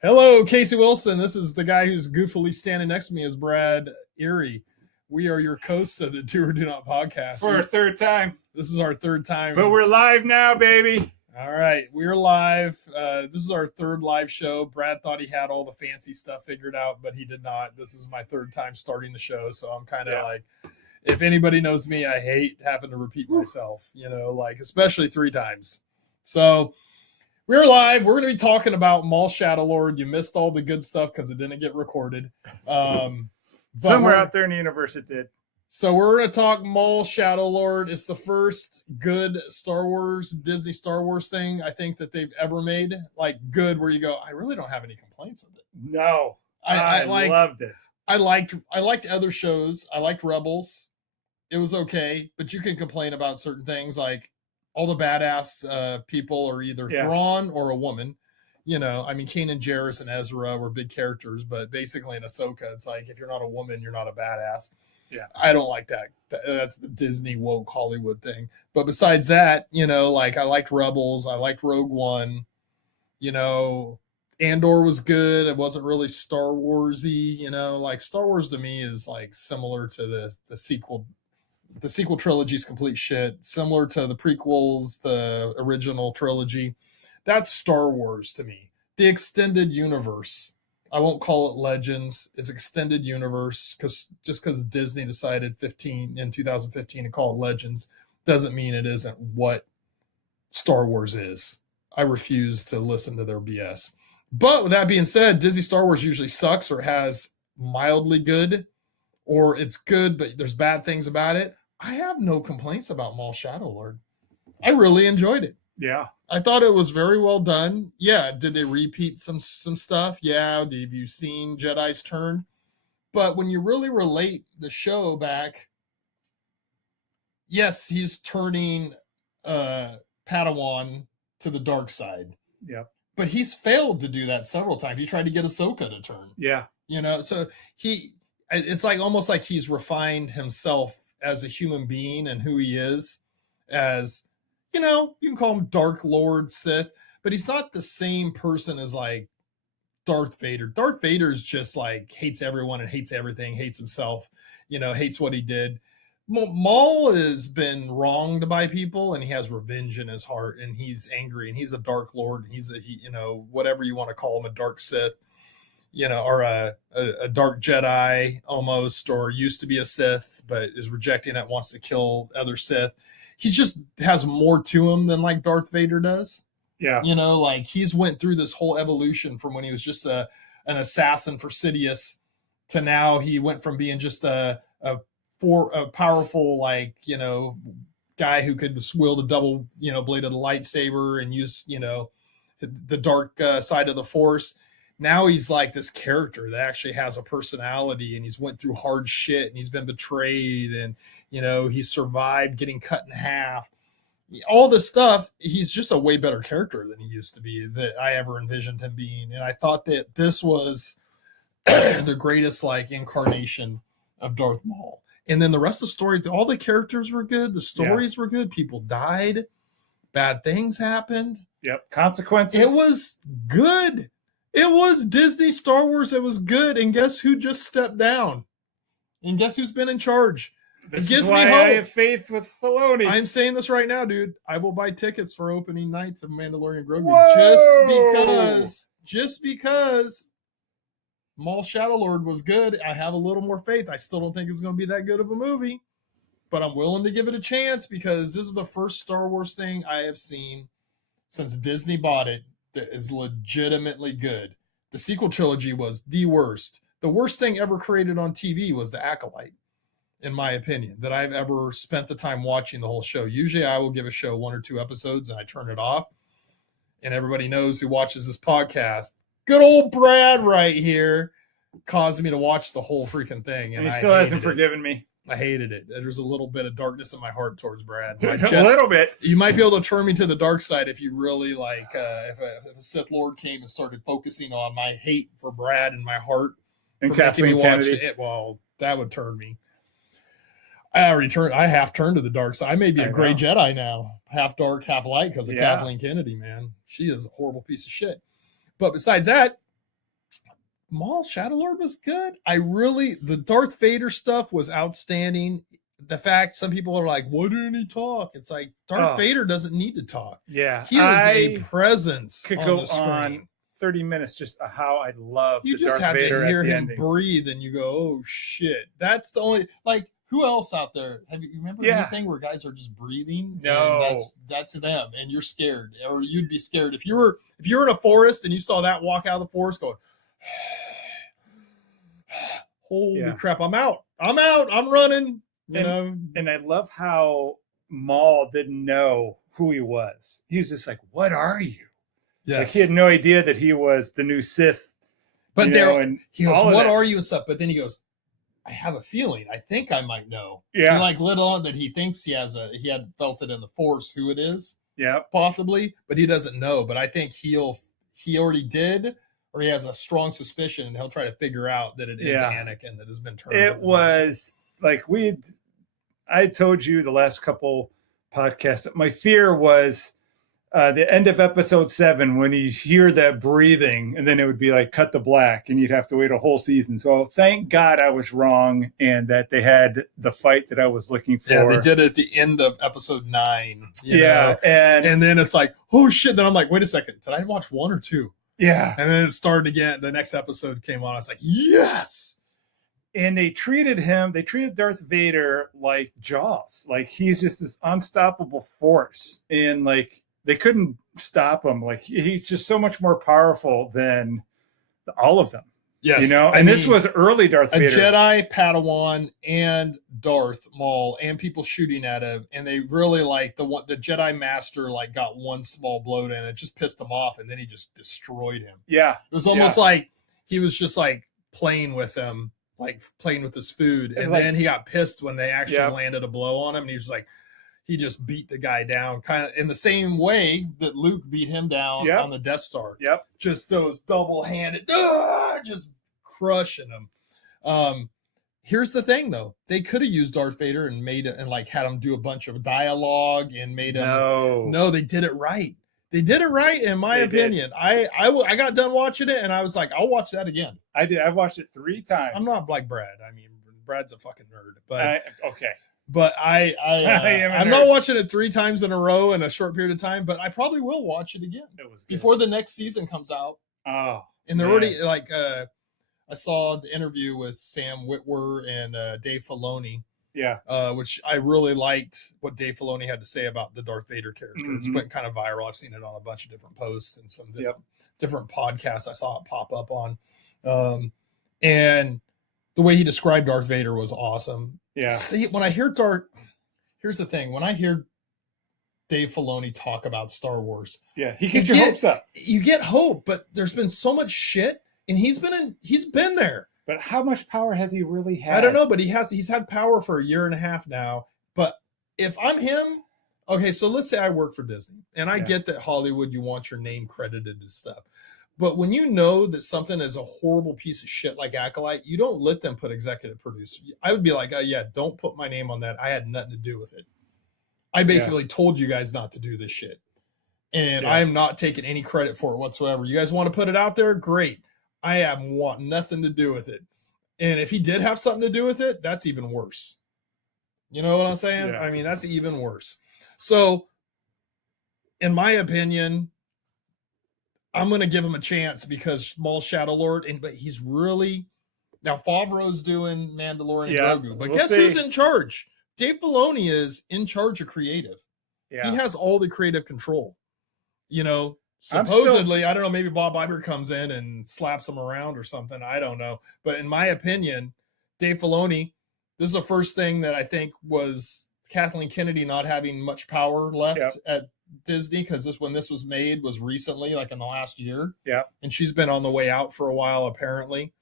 Hello, Casey Wilson. This is the guy who's goofily standing next to me is Brad Erie. We are your hosts of the Do or Do Not podcast. For a third time. This is our third time. But we're live now, baby. All right, we're live. This is our third live show. Brad thought he had all the fancy stuff figured out, but he did not. This is my third time starting the show, so I'm kind of like, if anybody knows me, I hate having to repeat myself, especially three times. So we're live. We're going to be talking about Maul Shadowlord. You missed all the good stuff because it didn't get recorded. Somewhere out there in the universe it did. So we're going to talk Maul Shadowlord. It's the first good Star Wars, Disney Star Wars thing I think that they've ever made. Like good where you go, I really don't have any complaints with it. No. I loved it. I liked other shows. I liked Rebels. It was okay, but you can complain about certain things like all the badass people are either Thrawn or a woman. Kanan Jarrus and Ezra were big characters, but basically in Ahsoka, it's like if you're not a woman, you're not a badass. Yeah, I don't like that. That's the Disney woke Hollywood thing. But besides that, I liked Rebels. I liked Rogue One. Andor was good. It wasn't really Star Wars-y. Star Wars to me is like similar to the sequel. The sequel trilogy is complete shit. Similar to the prequels, the original trilogy. That's Star Wars to me. The extended universe. I won't call it Legends. It's extended universe because Disney decided in 2015 to call it Legends doesn't mean it isn't what Star Wars is. I refuse to listen to their BS. But with that being said, Disney Star Wars usually sucks or has mildly good, or it's good but there's bad things about it. I have no complaints about Maul Shadowlord. I really enjoyed it. Yeah. I thought it was very well done. Yeah, did they repeat some stuff? Yeah, have you seen Jedi's Turn? But when you really relate the show back, yes, he's turning Padawan to the dark side. Yeah. But he's failed to do that several times. He tried to get Ahsoka to turn. Yeah. So it's like almost like he's refined himself as a human being and who he is as, you can call him Dark Lord Sith, but he's not the same person as like Darth Vader. Darth Vader's just like hates everyone and hates everything, hates himself, hates what he did. Maul has been wronged by people and he has revenge in his heart and he's angry and he's a Dark Lord. And whatever you want to call him, a Dark Sith, or a Dark Jedi almost, or used to be a Sith, but is rejecting it, wants to kill other Sith. He just has more to him than like Darth Vader does. Yeah. He's went through this whole evolution from when he was just an assassin for Sidious to now he went from being just a powerful, guy who could wield a double, bladed lightsaber and use, the dark side of the Force. Now he's like this character that actually has a personality and he's went through hard shit and he's been betrayed and, he survived getting cut in half. All this stuff, he's just a way better character than he used to be that I ever envisioned him being. And I thought that this was the greatest incarnation of Darth Maul. And then the rest of the story, all the characters were good. The stories were good. People died. Bad things happened. Yep. Consequences. It was good. It was Disney Star Wars. It was good. And guess who just stepped down? And guess who's been in charge? This is why I have faith with Filoni. I'm saying this right now, dude. I will buy tickets for opening nights of Mandalorian Grogu just because Maul Shadowlord was good. I have a little more faith. I still don't think it's going to be that good of a movie, but I'm willing to give it a chance because this is the first Star Wars thing I have seen since Disney bought it that is legitimately good. The sequel trilogy was the worst. The worst thing ever created on TV was The Acolyte, in my opinion, that I've ever spent the time watching the whole show. Usually I will give a show 1 or 2 episodes and I turn it off. And everybody knows who watches this podcast. Good old Brad right here caused me to watch the whole freaking thing. And he still hasn't forgiven me. I hated it. There's a little bit of darkness in my heart towards Brad. A little bit. You might be able to turn me to the dark side if you really if a Sith Lord came and started focusing on my hate for Brad in my heart. And Kathleen Kennedy. Well, that would turn me. I half turned to the dark side. I may be a gray Jedi now, half dark, half light because of Kathleen Kennedy, man. She is a horrible piece of shit. But besides that, Maul Shadowlord was good. The Darth Vader stuff was outstanding. The fact some people are like, why didn't he talk? It's like Darth Vader doesn't need to talk. Yeah. He is a presence could on go the screen. on 30 minutes just how I love You the just Darth have Vader to hear at the him ending. breathe and you go, oh shit. That's the only, like, who else out there? Have you remember anything where guys are just breathing? No. And that's them, and you're scared, or you'd be scared if you were in a forest and you saw that walk out of the forest going, holy crap, I'm out, I'm running. You know. And I love how Maul didn't know who he was. He was just like, "What are you?" Yes. Like he had no idea that he was the new Sith. But and he goes, "What are you?" and stuff. But then he goes, I have a feeling. I think I might know. Yeah. He like lit on that he thinks he had felt it in the Force who it is. Yeah. Possibly, but he doesn't know. But I think he already did, or he has a strong suspicion, and he'll try to figure out that it is Anakin that has been turned. It was like I told you the last couple podcasts that my fear was the end of episode 7 when you hear that breathing, and then it would be like cut to black and you'd have to wait a whole season. So thank God I was wrong and that they had the fight that I was looking for. Yeah, they did it at the end of episode 9. Yeah. And then it's like, oh shit. Then I'm like, wait a second. Did I watch 1 or 2? Yeah. And then it started again. The next episode came on. I was like, yes. And they treated Darth Vader like Jaws. Like he's just this unstoppable force. And like, they couldn't stop him. Like he's just so much more powerful than all of them. Yes, you know. And this was early Darth Vader, a Jedi, Padawan, and Darth Maul, and people shooting at him. And they really like the Jedi Master like got one small blow to him, and it just pissed him off, and then he just destroyed him. Yeah, it was almost like he was just like playing with him, like playing with his food, and then he got pissed when they actually landed a blow on him, and he was like. He just beat the guy down kind of in the same way that Luke beat him down on the Death Star. Yep. Just those double-handed, just crushing him. Here's the thing, though. They could have used Darth Vader and made it and like had him do a bunch of dialogue and made him. No, they did it right. They did it right, in my opinion. I got done watching it, and I was like, I'll watch that again. I did. I've watched it 3 times. I'm not like Brad. I mean, Brad's a fucking nerd. But okay. But I'm not watching it 3 times in a row in a short period of time, but I probably will watch it again. It was good. Before the next season comes out. Oh, and they're already like, I saw the interview with Sam Witwer and Dave Filoni. Yeah. Which I really liked what Dave Filoni had to say about the Darth Vader character. Mm-hmm. It's went kind of viral. I've seen it on a bunch of different posts and some different podcasts I saw it pop up on. And the way he described Darth Vader was awesome. Yeah. See, here's the thing. When I hear Dave Filoni talk about Star Wars, he gets your hopes up. You get hope, but there's been so much shit, and he's been there. But how much power has he really had? I don't know, but he's had power for a year and a half now. But if I'm him, okay, so let's say I work for Disney, and I get that Hollywood, you want your name credited and stuff. But when you know that something is a horrible piece of shit like Acolyte, you don't let them put executive producer. I would be like, don't put my name on that. I had nothing to do with it. I basically told you guys not to do this shit. And I am not taking any credit for it whatsoever. You guys want to put it out there? Great. I want nothing to do with it. And if he did have something to do with it, that's even worse. You know what I'm saying? Yeah. I mean, that's even worse. So, in my opinion, I'm going to give him a chance because Maul Shadowlord, but he's really now Favreau's doing Mandalorian Grogu, but guess who's in charge? Dave Filoni is in charge of creative. Yeah. He has all the creative control. You know, supposedly, I don't know, maybe Bob Iger comes in and slaps him around or something. I don't know. But in my opinion, Dave Filoni, this is the first thing that I think was Kathleen Kennedy not having much power left at Disney, because when this was made was recently, like in the last year. Yeah. And she's been on the way out for a while, apparently.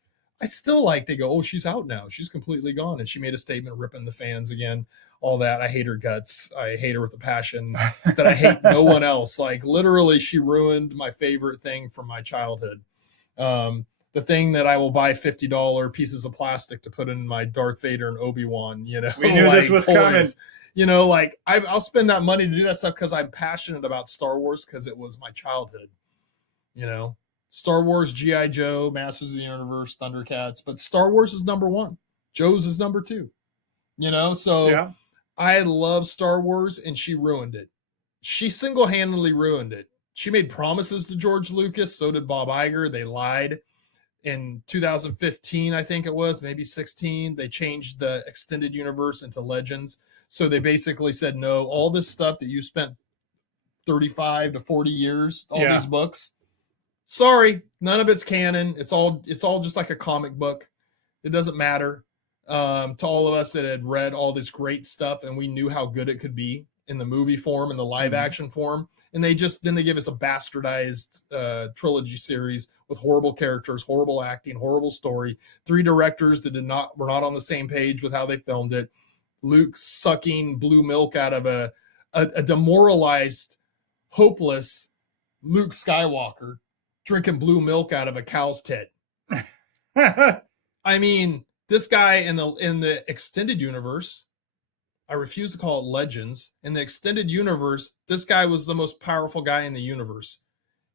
I still like, they go, oh, she's out now. She's completely gone. And she made a statement ripping the fans again, all that. I hate her guts. I hate her with a passion that I hate no one else. Like literally, she ruined my favorite thing from my childhood. The thing that I will buy $50 pieces of plastic to put in my Darth Vader and Obi-Wan, you know. We knew this was coming. You know, like I'll spend that money to do that stuff because I'm passionate about Star Wars because it was my childhood, you know. Star Wars, G.I. Joe, Masters of the Universe, Thundercats, but Star Wars is number one. Joe's is number two. So Yeah. I love Star Wars, and she ruined it. She single-handedly ruined it. She made promises to George Lucas. So did Bob Iger. They lied. In 2015, I think it was, maybe 16, they changed the extended universe into Legends. So they basically said, no, all this stuff that you spent 35 to 40 years, all these books, sorry, none of it's canon. It's all just like a comic book. It doesn't matter. To all of us that had read all this great stuff and we knew how good it could be in the movie form, in the live action form. And they give us a bastardized trilogy series with horrible characters, horrible acting, horrible story, 3 directors that were not on the same page with how they filmed it. Luke sucking blue milk out of a demoralized, hopeless Luke Skywalker drinking blue milk out of a cow's tit. I mean, this guy in the extended universe, I refuse to call it Legends. In the extended universe, this guy was the most powerful guy in the universe.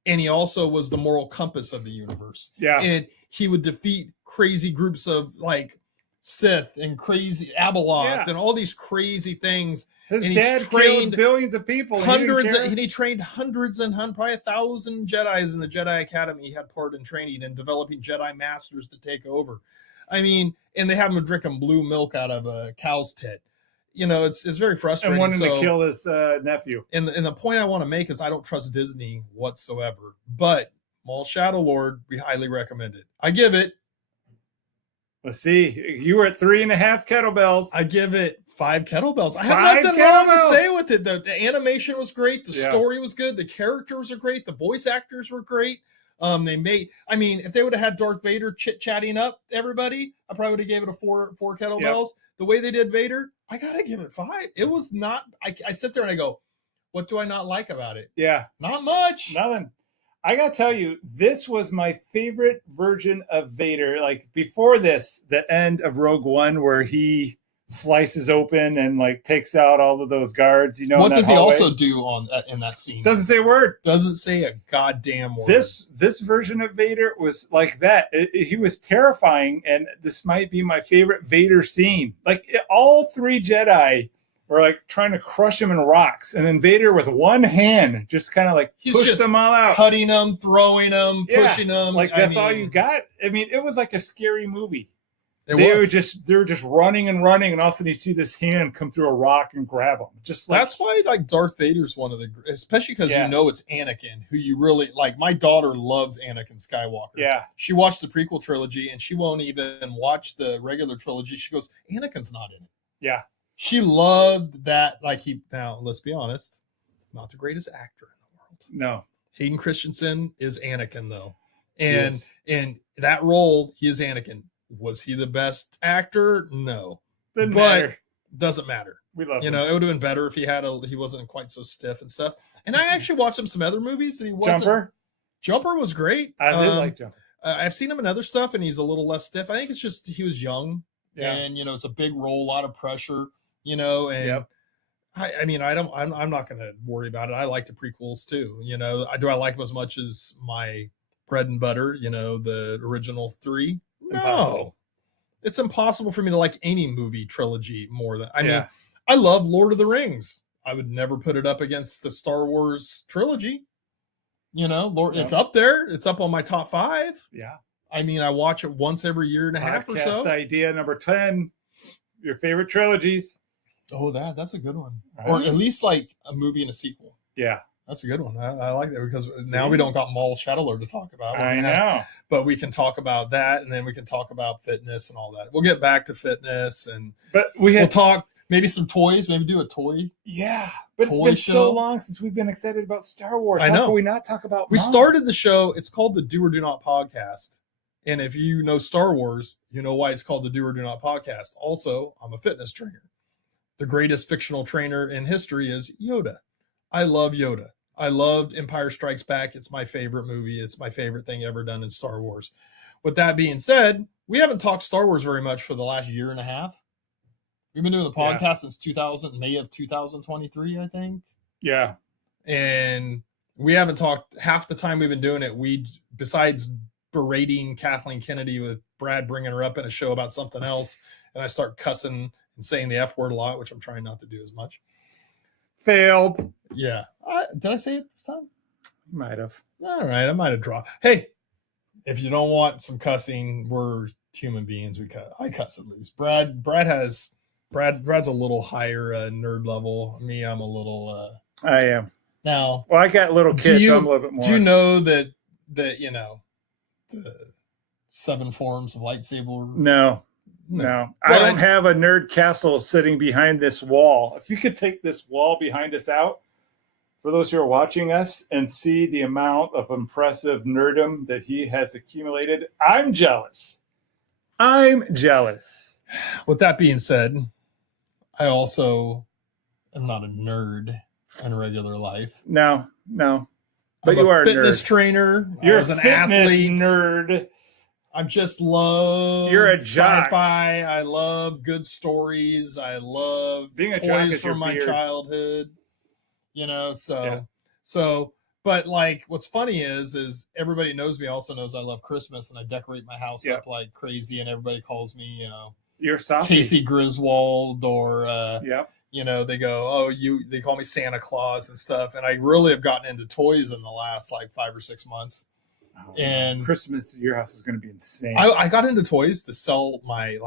And he also was the moral compass of the universe. Yeah. And he would defeat crazy groups of like Sith and crazy Abeloth and all these crazy things. His and dad trained billions of people. And he trained hundreds and probably 1,000 Jedis in the Jedi Academy. He had part in training and developing Jedi Masters to take over. I mean, and they have him drinking blue milk out of a cow's tit. It's very frustrating. And wanting to kill his nephew. And the point I want to make is I don't trust Disney whatsoever. But Maul Shadow Lord, we highly recommend it. I give it. Let's see. You were at 3.5 kettlebells. I give it 5 kettlebells. I have nothing wrong to say with it. The animation was great. The story was good. The characters are great. The voice actors were great. If they would have had Darth Vader chit-chatting up everybody, I probably would have gave it a 4 kettlebells. Yep. The way they did Vader, I got to give it 5. It was not, I sit there and I go, what do I not like about it? Yeah. Not much. Nothing. I got to tell you, this was my favorite version of Vader. Like before this, the end of Rogue One where he slices open and like takes out all of those guards, What does he also do in that scene? Doesn't say a word. Doesn't say a goddamn word. This version of Vader was like that. He was terrifying, and this might be my favorite Vader scene. Like all 3 Jedi were like trying to crush him in rocks, and then Vader with one hand just kind of like pushed them all out, cutting them, throwing them, pushing them. Like that's all you got. I mean, it was like a scary movie. They were just running and running, and all of a sudden you see this hand come through a rock and grab them. Just like, that's why like Darth Vader's one of the, especially because it's Anakin, who you really like. My daughter loves Anakin Skywalker. Yeah, she watched the prequel trilogy and she won't even watch the regular trilogy. She goes, Anakin's not in it. Yeah, she loved that. Like now, let's be honest, not the greatest actor in the world. No, Hayden Christensen is Anakin though, and in that role, he is Anakin. Was he the best actor? No. Doesn't matter. Doesn't matter. We love him. It would have been better if he wasn't quite so stiff and stuff. And I actually watched him some other movies that he wasn't. Jumper was great. I did like Jumper. I've seen him in other stuff and he's a little less stiff. I think it's just he was young and it's a big role, a lot of pressure, and I'm not going to worry about it. I like the prequels too. Do I like them as much as my bread and butter, the original 3? No, it's impossible for me to like any movie trilogy more than mean, I love Lord of the Rings. I would never put it up against the Star Wars trilogy. It's up there. It's up on my top 5. Yeah. I watch it once every year and a half or so. Idea number 10, your favorite trilogies. Oh, that's a good one. Right. Or at least like a movie and a sequel. Yeah. That's a good one. I like that because now we don't got Maul Shadow Lord to talk about. I know. But we can talk about that, and then we can talk about fitness and all that. We'll get back to fitness, but we'll talk maybe some toys, maybe do a toy. Yeah. But it's been so long since we've been excited about Star Wars. I know. How can we not talk about We started the show. It's called the Do or Do Not Podcast. And if you know Star Wars, you know why it's called the Do or Do Not Podcast. Also, I'm a fitness trainer. The greatest fictional trainer in history is Yoda. I love Yoda. I loved Empire Strikes Back. It's my favorite movie. It's my favorite thing ever done in Star Wars. With that being said, we haven't talked Star Wars very much for the last year and a half. We've been doing the podcast since May of 2023, I think. Yeah. And We haven't talked half the time we've been doing it. We, besides berating Kathleen Kennedy with Brad bringing her up in a show about something else, and I start cussing and saying the F word a lot, which I'm trying not to do as much. Failed. Yeah. Did I say it this time? You might have. All right. I might have dropped. Hey, if you don't want some cussing, we're human beings. I cuss at least. Brad's a little higher nerd level. Me, I'm a little. I am. Now, well, I got little kids, so I'm a little bit more. Do you know that you know the 7 forms of lightsaber? No. I don't have a nerd castle sitting behind this wall. If you could take this wall behind us out, for those who are watching us, and see the amount of impressive nerdom that he has accumulated, I'm jealous. With that being said, I also am not a nerd in regular life. No. But you are a fitness nerd. Trainer. You're an fitness athlete. Nerd. I just love You're a jock. sci-fi. I love good stories. I love being a toys from my beard. childhood. But like what's funny is everybody knows me, also knows I love Christmas, and I decorate my house up like crazy, and everybody calls me, you're Sophie. Casey Griswold, or they go, they call me Santa Claus and stuff. And I really have gotten into toys in the last like 5 or 6 months. And Christmas at your house is going to be insane. I got into toys to sell I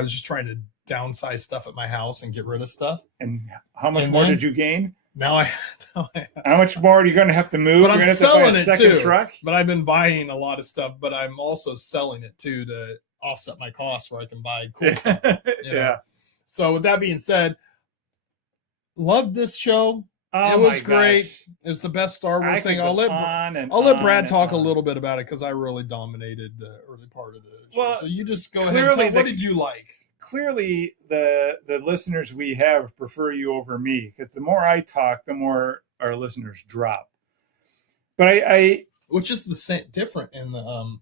was just trying to downsize stuff at my house and get rid of stuff. And how much more did you gain? How much more are you going to have to move? But I'm selling it too. Truck? But I've been buying a lot of stuff, but I'm also selling it too to offset my costs, where I can buy cool stuff. Yeah. So with that being said, loved this show. It was great. It was the best Star Wars thing. I'll let Brad talk a little bit about it, because I really dominated the early part of the show. Well, so you just go ahead and tell, what did you like? Clearly, the listeners we have prefer you over me, because the more I talk, the more our listeners drop. But I which is the same different in the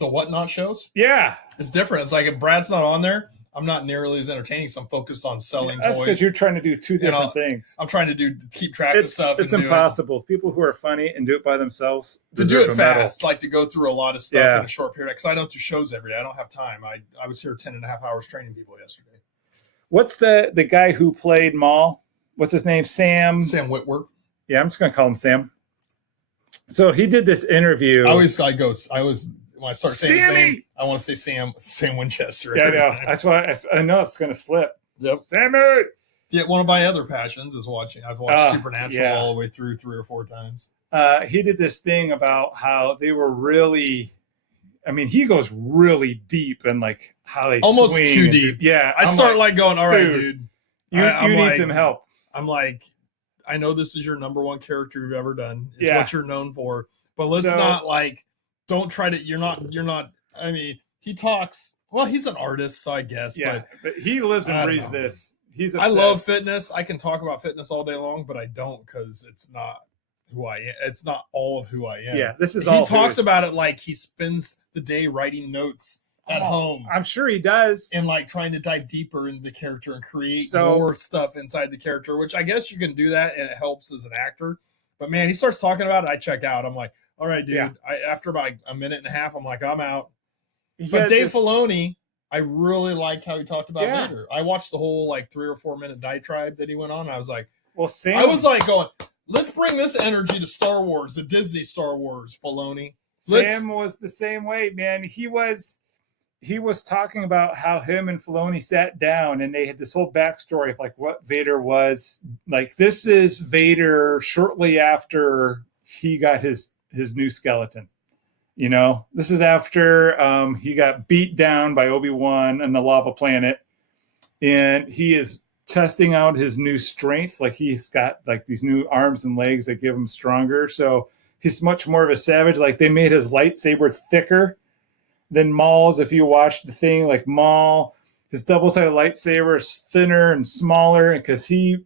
Whatnot shows. Yeah, it's different. It's like if Brad's not on there, I'm not nearly as entertaining, so I'm focused on selling toys. That's because you're trying to do two different things. I'm trying to keep track of stuff. It's impossible. People who are funny and do it by themselves to do it fast, like to go through a lot of stuff in a short period. Because I don't do shows every day. I don't have time. I was here 10.5 hours training people yesterday. What's the guy who played Maul? What's his name? Sam Witwer. Yeah, I'm just gonna call him Sam. So he did this interview. When I start saying his name, I want to say Sam Winchester. Yeah, I know. That's why I know it's going to slip. Yep. Sammy! Yeah, one of my other passions is watching. I've watched Supernatural all the way through 3 or 4 times. He did this thing about how they were really, he goes really deep and like how they almost swing too deep. Yeah. I start going, all right, dude. You need some help. I'm like, I know this is your number one character you've ever done. It's what you're known for. But let's not don't try to, you're not, he talks, well, he's an artist, so I guess. Yeah, but he lives and breathes this. He's obsessed. I love fitness. I can talk about fitness all day long, but I don't, because it's not who I am. It's not all of who I am. Yeah, this is all. He talks about it like he spends the day writing notes at home. I'm sure he does. And trying to dive deeper into the character and create more stuff inside the character, which I guess you can do that and it helps as an actor. But man, he starts talking about it, I check out. I'm like, all right, dude. Yeah. After about a minute and a half, I'm like, I'm out. But Dave Filoni, I really liked how he talked about Vader. I watched the whole 3 or 4 minute diatribe that he went on. I was like, I was going, let's bring this energy to Star Wars, the Disney Star Wars, Filoni. Sam was the same way, man. He was talking about how him and Filoni sat down and they had this whole backstory of what Vader was. This is Vader shortly after he got his new skeleton. This is after he got beat down by Obi-Wan on the lava planet, and he is testing out his new strength. He's got these new arms and legs that give him stronger. So he's much more of a savage. They made his lightsaber thicker than Maul's. If you watch the thing, Maul, his double-sided lightsaber is thinner and smaller, because he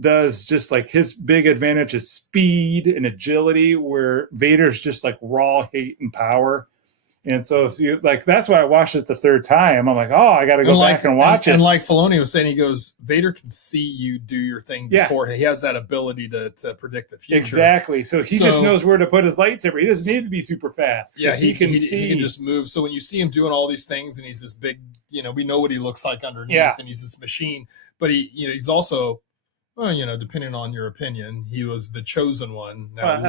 does just his big advantage is speed and agility, where Vader's just raw hate and power. And so if you like, that's why I watched it the third time. I'm like, oh, I got to go back and watch it. And like Filoni was saying, he goes, Vader can see you do your thing before. He has that ability to predict the future. Exactly. So he just knows where to put his lightsaber. He doesn't need to be super fast. Yeah, he can see. He can just move. So when you see him doing all these things, and he's this big, we know what he looks like underneath, and he's this machine. But he's also, well, depending on your opinion, he was the chosen one. Now,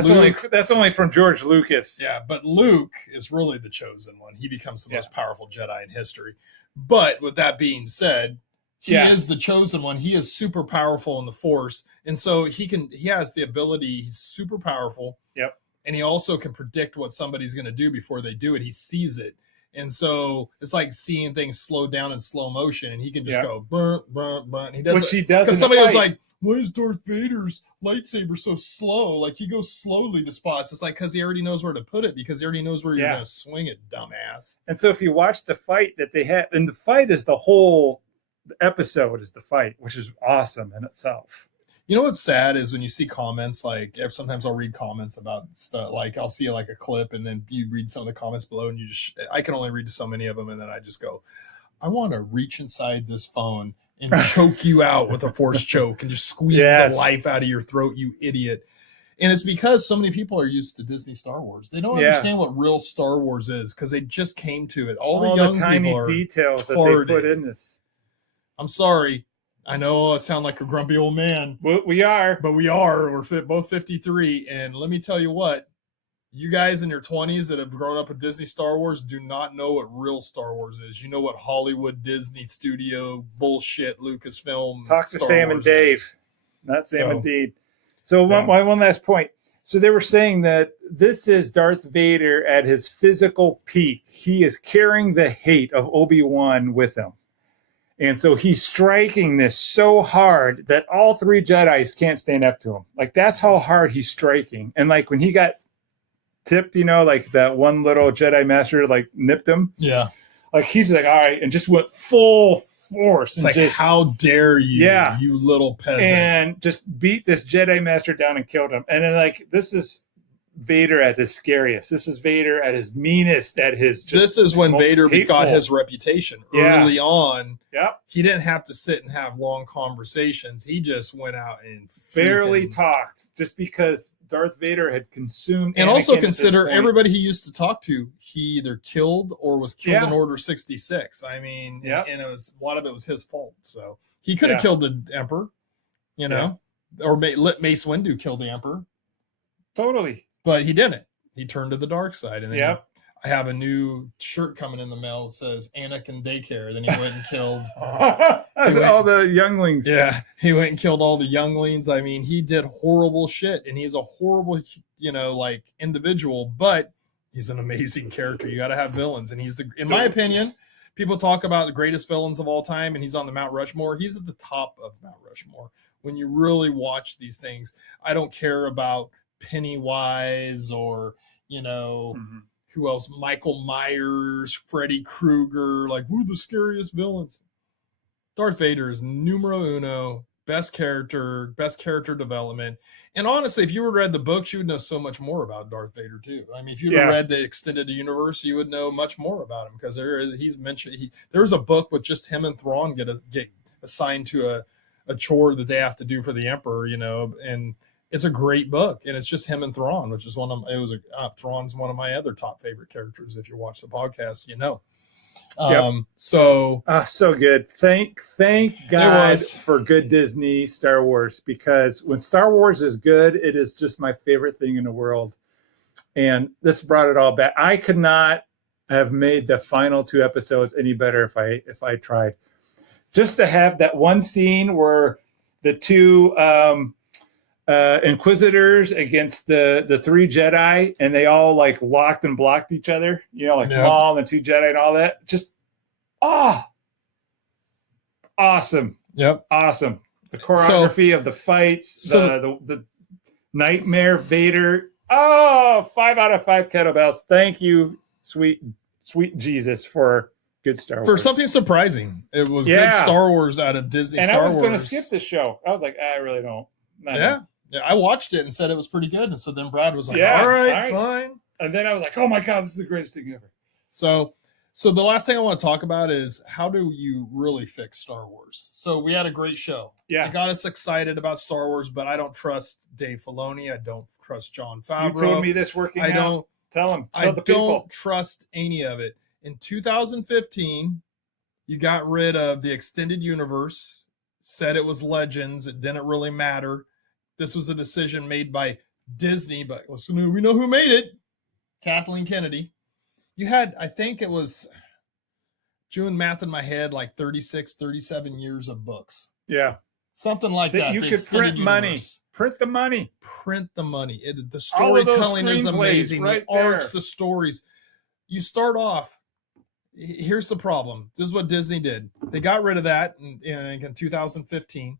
that's only from George Lucas. Yeah, but Luke is really the chosen one. He becomes the most powerful Jedi in history. But with that being said, he is the chosen one. He is super powerful in the Force, and so he has the ability. He's super powerful. Yep. And he also can predict what somebody's going to do before they do it. He sees it. And so it's like seeing things slow down in slow motion, and he can just go burn, burn, burn. He does, which he does. Because somebody was like, "Why is Darth Vader's lightsaber so slow? Like he goes slowly to spots." It's like because he already knows where to put it, because he already knows where you're going to swing it, dumbass. And so if you watch the fight that they had, and the fight is the whole episode is the fight, which is awesome in itself. You know what's sad is when you see comments, like sometimes I'll read comments about stuff, like I'll see like a clip and then you read some of the comments below and I can only read so many of them. And then I just go, I want to reach inside this phone and choke you out with a force choke and just squeeze the life out of your throat, you idiot. And it's because so many people are used to Disney Star Wars. They don't understand what real Star Wars is because they just came to it. All the young tiny people are details that they put in this. I'm sorry. I know I sound like a grumpy old man. Well, we are. But we are. We're both 53. And let me tell you what, you guys in your 20s that have grown up with Disney Star Wars do not know what real Star Wars is. You know what Hollywood, Disney studio, bullshit, Lucasfilm. Talk to Sam and Dave. Not Sam and Dave. So one last point. So they were saying that this is Darth Vader at his physical peak. He is carrying the hate of Obi-Wan with him. And so he's striking this so hard that all three Jedis can't stand up to him. Like, that's how hard he's striking. And, like, when he got tipped, like that one little Jedi Master, like, nipped him. Yeah. Like, he's like, all right, and just went full force. It's like, how dare you, you little peasant. And just beat this Jedi Master down and killed him. And then, like, this is Vader at his scariest. This is Vader at his meanest, at his this is when Vader got his reputation early on. Yep. He didn't have to sit and have long conversations. He just went out and barely talked, just because Darth Vader had consumed. And Anakin, also consider everybody he used to talk to, he either killed or was killed in Order 66. I mean, and a lot of it was his fault. So he could have killed the Emperor, or let Mace Windu kill the Emperor. Totally. But he didn't. He turned to the dark side. And then I have a new shirt coming in the mail that says Anakin Daycare. Then he went and killed all the younglings. Yeah. He went and killed all the younglings. I mean, he did horrible shit. And he's a horrible, like individual, but he's an amazing character. You got to have villains. And he's in my opinion, people talk about the greatest villains of all time, and he's on the Mount Rushmore. He's at the top of Mount Rushmore. When you really watch these things, I don't care about Pennywise or who else, Michael Myers, Freddy Krueger, like who are the scariest villains? Darth Vader is numero uno, best character development. And honestly, if you would read the books, you would know so much more about Darth Vader too. I mean, if you read the extended universe, you would know much more about him, because he's mentioned. There's a book with just him and Thrawn get assigned to a chore that they have to do for the Emperor, and it's a great book, and it's just him and Thrawn, which is Thrawn's one of my other top favorite characters. If you watch the podcast, so good. Thank God for good Disney Star Wars, because when Star Wars is good, it is just my favorite thing in the world. And this brought it all back. I could not have made the final 2 episodes any better if I tried. Just to have that one scene where the 2 Inquisitors against the 3 Jedi, and they all like locked and blocked each other, Maul and the 2 Jedi and all that. Just awesome. Yep. Awesome. The choreography of the fights, the Nightmare Vader. 5 out of 5 kettlebells. Thank you, sweet Jesus, for good Star Wars. For something surprising. It was good Star Wars out of Disney Star Wars. And I was going to skip this show. I was like, I really don't. Yeah, I watched it and said it was pretty good. And so then Brad was like, all right, fine. And then I was like, oh my God, this is the greatest thing ever. So the last thing I want to talk about is how do you really fix Star Wars? So we had a great show. Yeah. It got us excited about Star Wars, but I don't trust Dave Filoni. I don't trust Jon Favreau. You told me this working out. Don't. Tell him. I don't trust any of it. In 2015, you got rid of the extended universe, said it was Legends. It didn't really matter. This was a decision made by Disney, but listen, we know who made it. Kathleen Kennedy. You had, I think it was, doing math in my head, like 36, 37 years of books. Yeah. Something like that. You could print money. Print the money. Print the money. The storytelling is amazing. Right the arcs, the stories. You start off, here's the problem. This is what Disney did. They got rid of that in 2015.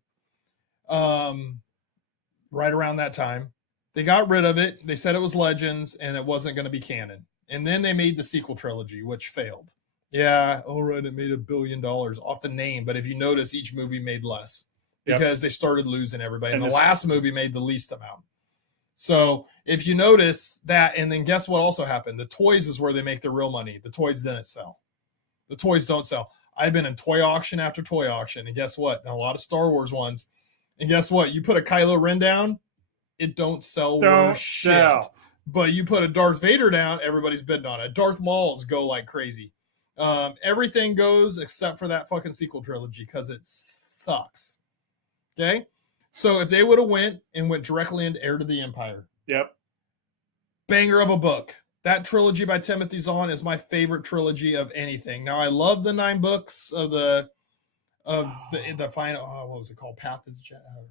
Right around that time. They got rid of it. They said it was Legends and it wasn't going to be canon. And then they made the sequel trilogy, which failed. Yeah, all right, it made $1 billion off the name. But if you notice, each movie made less because they started losing everybody. And the last movie made the least amount. So if you notice that, and then guess what also happened? The toys is where they make the real money. The toys didn't sell. The toys don't sell. I've been in toy auction after toy auction. And guess what? And a lot of Star Wars ones. And guess what? You put a Kylo Ren down, it don't sell worth shit. But you put a Darth Vader down, everybody's bidding on it. Darth Mauls go like crazy. Everything goes except for that fucking sequel trilogy because it sucks. Okay? So if they would have went directly into Heir to the Empire. Yep. Banger of a book. That trilogy by Timothy Zahn is my favorite trilogy of anything. Now I love the 9 books of the final, what was it called? Path of the Jedi.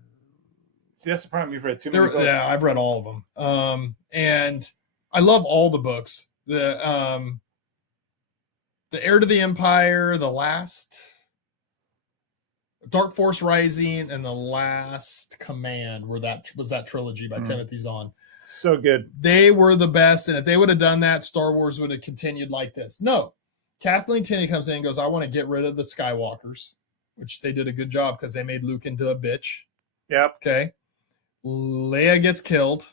See, that's the problem. You've read too many books. Yeah, I've read all of them. And I love all the books. The Heir to the Empire, the last Dark Force Rising, and the Last Command was that trilogy by Timothy Zahn. So good. They were the best, and if they would have done that, Star Wars would have continued like this. No. Kathleen Kennedy comes in and goes, I want to get rid of the Skywalkers, which they did a good job because they made Luke into a bitch. Yep. Okay. Leia gets killed.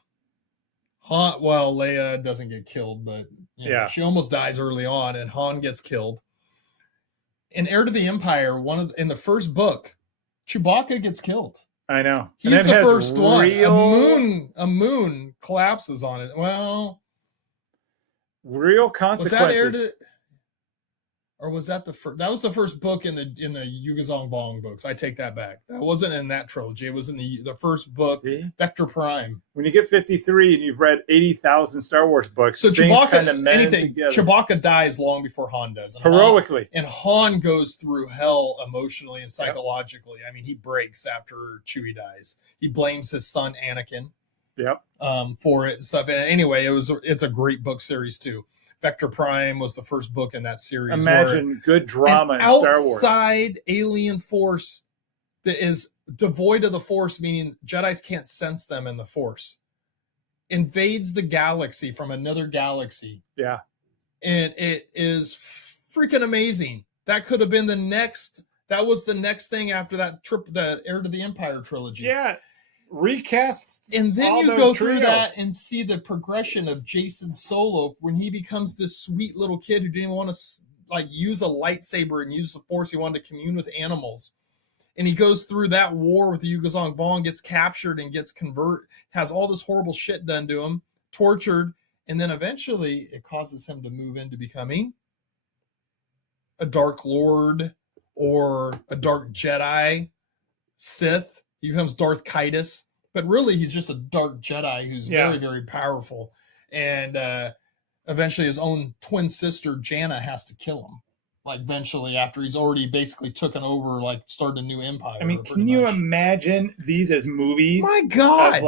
Leia doesn't get killed, but she almost dies early on, and Han gets killed. In Heir to the Empire, in the first book, Chewbacca gets killed. I know. He's the first one. A moon collapses on it. Well, real consequences. Or was that the first? That was the first book in the Yugazong Bong books. I take that back. That wasn't in that trilogy. It was in the first book, Vector Prime. When you get 53 and you've read 80,000 Star Wars books, so Chewbacca dies long before Han does. Heroically. And Han goes through hell emotionally and psychologically. Yep. I mean, he breaks after Chewie dies. He blames his son Anakin. Yep. For it and stuff. And anyway, it's a great book series too. Vector Prime was the first book in that series. Imagine good drama in Star Wars. Outside alien force that is devoid of the Force, meaning Jedis can't sense them in the Force, invades the galaxy from another galaxy. Yeah. And it is freaking amazing. That could have been that was the next thing after that the Heir to the Empire trilogy. Yeah. Recasts, and then you go through that and see the progression of Jason Solo when he becomes this sweet little kid who didn't want to use a lightsaber and use the Force. He wanted to commune with animals, and he goes through that war with the Yugazong Bong, gets captured and gets has all this horrible shit done to him, tortured, and then eventually it causes him to move into becoming a Dark Lord or a Dark Jedi, Sith. He becomes Darth Kaitis, but really he's just a dark Jedi who's very, very powerful. And eventually his own twin sister, Janna, has to kill him. Eventually after he's already basically taken over, started a new empire. I mean, can you imagine these as movies? My God.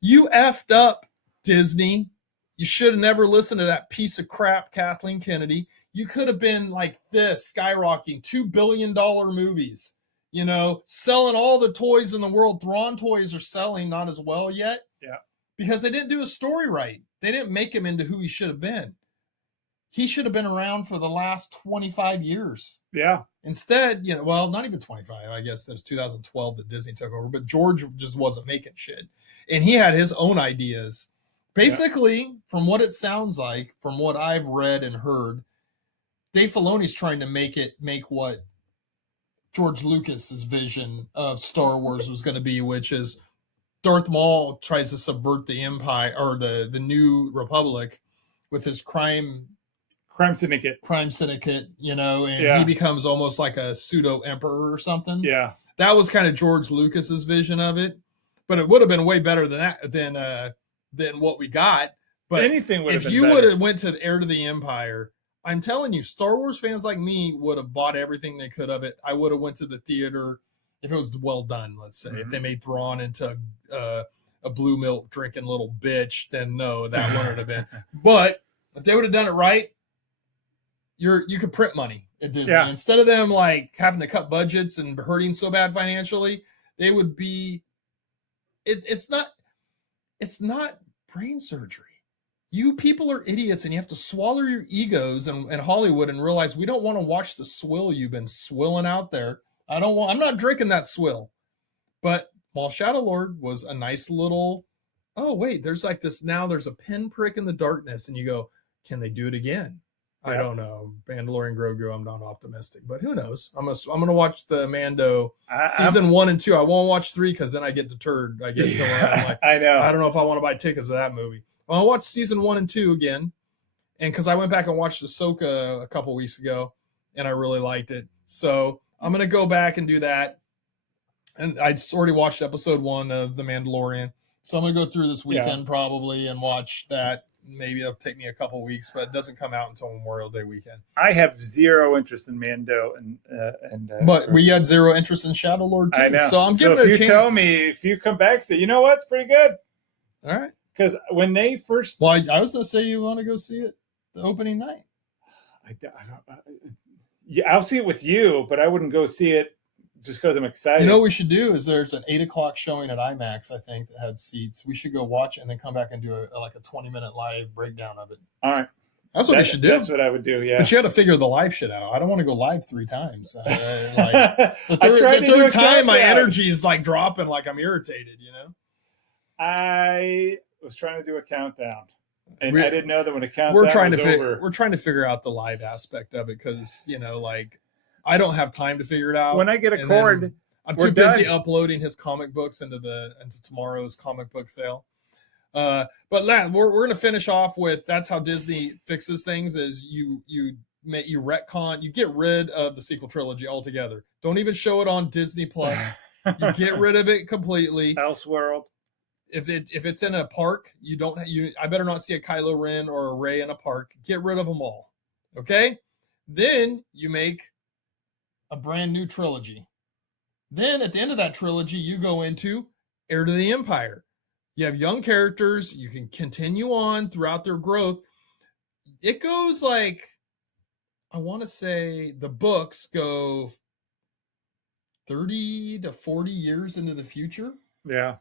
You effed up, Disney. You should have never listened to that piece of crap, Kathleen Kennedy. You could have been like this, skyrocketing $2 billion movies. Selling all the toys in the world. Thrawn toys are selling not as well yet. Yeah. Because they didn't do his story right. They didn't make him into who he should have been. He should have been around for the last 25 years. Yeah. Instead, not even 25. I guess that was 2012 that Disney took over. But George just wasn't making shit. And he had his own ideas. Basically, from what it sounds like, from what I've read and heard, Dave Filoni's trying to make what George Lucas's vision of Star Wars was going to be, which is Darth Maul tries to subvert the Empire or the New Republic with his crime syndicate, and he becomes almost like a pseudo emperor or something. Yeah, that was kind of George Lucas's vision of it, but it would have been way better than what we got. But anything would have been if you better. would have went to the Heir to the Empire, I'm telling you, Star Wars fans like me would have bought everything they could of it. I would have went to the theater if it was well done. Let's say if they made Thrawn into a blue milk drinking little bitch, then no, that wouldn't have been. But if they would have done it right, you could print money at Disney instead of them like having to cut budgets and hurting so bad financially. They would be. It's not brain surgery. You people are idiots, and you have to swallow your egos in Hollywood and realize we don't want to watch the swill you've been swilling out there. I'm not drinking that swill. But Maul Shadow Lord was a nice little. Oh wait, there's like this now. There's a pinprick in the darkness, and you go, can they do it again? I don't know. Mandalorian Grogu, I'm not optimistic, but who knows? I'm gonna watch the Mando season 1 and 2. I won't watch 3 because then I get deterred. I get to I'm like, I know. I don't know if I want to buy tickets to that movie. I'll watch season 1 and 2 again, and because I went back and watched Ahsoka a couple weeks ago, and I really liked it. So I'm gonna go back and do that. And I already watched episode 1 of The Mandalorian, so I'm gonna go through this weekend probably and watch that. Maybe it'll take me a couple weeks, but it doesn't come out until Memorial Day weekend. I have zero interest in Mando, but we had zero interest in Shadow Lord too. I know. So I'm giving it a chance. If you tell me, if you come back, say, you know what, it's pretty good. All right. Because when they first, well, I was gonna say you want to go see it the opening night. I'll see it with you, but I wouldn't go see it just because I'm excited. You know what we should do is there's an 8:00 showing at IMAX, I think, that had seats. We should go watch it and then come back and do a 20-minute live breakdown of it. All right. That's what we should do. That's what I would do, yeah. But you got to figure the live shit out. I don't want to go live 3 times. The third time, my energy is like dropping, like I'm irritated, I was trying to do a countdown. And I didn't know that when a countdown We're trying to figure out the live aspect of it because, I don't have time to figure it out. When I get a cord, I'm too busy uploading his comic books into tomorrow's comic book sale. But we're going to finish off with that's how Disney fixes things: is you retcon, you get rid of the sequel trilogy altogether. Don't even show it on Disney Plus. You get rid of it completely. Elseworld. If it's in a park, I better not see a Kylo Ren or a Rey in a park. Get rid of them all. Okay? Then you make a brand new trilogy. Then at the end of that trilogy, you go into Heir to the Empire. You have young characters. You can continue on throughout their growth. It goes like, I want to say the books go 30 to 40 years into the future. Yeah.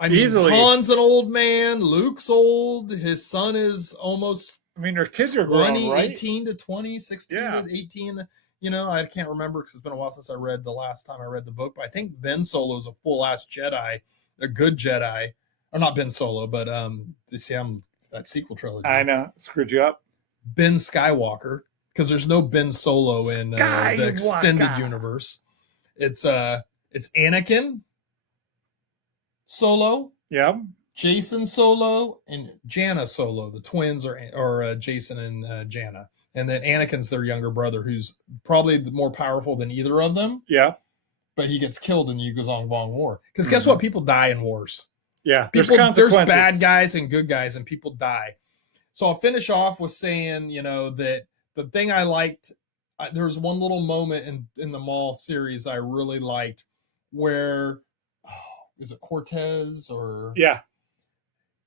I mean, easily. Han's an old man. Luke's old. His son is almost. I mean, their kids are grown, right? 18 to 20, 16 to 18. I can't remember because it's been a while since I read the last time I read the book. But I think Ben Solo's a full-ass Jedi, a good Jedi. Or not Ben Solo, but that sequel trilogy. I know. Screwed you up. Ben Skywalker, because there's no Ben Solo in the extended universe. It's Anakin Solo. Yeah. Jason Solo and Janna Solo. The twins are Jason and Janna. And then Anakin's their younger brother, who's probably more powerful than either of them. Yeah. But he gets killed in the Yuuzhan Vong War. Because guess what? People die in wars. Yeah. There's bad guys and good guys, and people die. So I'll finish off with saying, that the thing I liked, there's one little moment in the Maul series I really liked where, is it Cortez or? Yeah.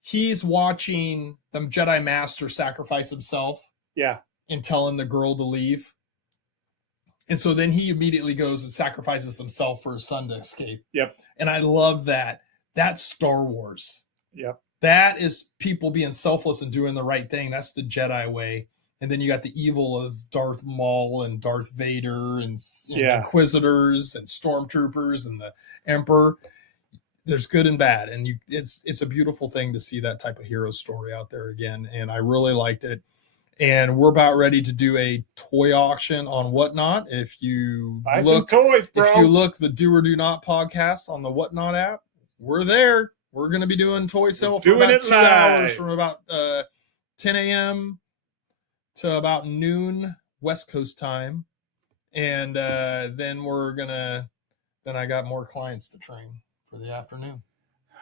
He's watching the Jedi Master sacrifice himself. Yeah. And telling the girl to leave. And so then he immediately goes and sacrifices himself for his son to escape. Yep. And I love that. That's Star Wars. Yep. That is people being selfless and doing the right thing. That's the Jedi way. And then you got the evil of Darth Maul and Darth Vader and Inquisitors and Stormtroopers and the Emperor. There's good and bad. And it's a beautiful thing to see that type of hero story out there again. And I really liked it. and we're about ready to do a toy auction on Whatnot. If you Buy look, some toys, bro. if you look the Do or Do Not podcast on the Whatnot app, we're there. We're going to be doing toy sale for about 2 hours, from about 10 a.m. to about noon West Coast time, and then I got more clients to train for the afternoon.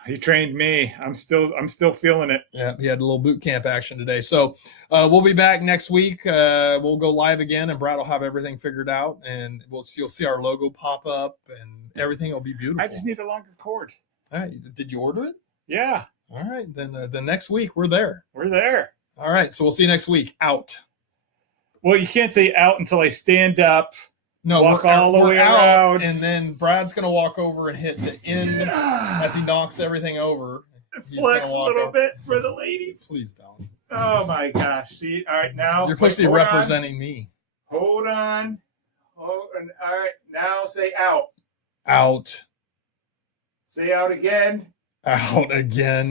He trained me. I'm still feeling it. Yeah, he had a little boot camp action today. So we'll be back next week. We'll go live again, and Brad will have everything figured out, and you'll see our logo pop up, and everything will be beautiful. I just need a longer cord. All right. Did you order it? Yeah. All right. Then the next week we're there. We're there. All right. So we'll see you next week. Out. Well, you can't say out until I stand up. No, walk all the way around, and then Brad's gonna walk over and hit the end as he knocks everything over. Flex a little bit for the ladies. Please don't. Oh my gosh! See, all right, now you're supposed to be representing me. Hold on. All right, now say out. Out. Say out again. Out again.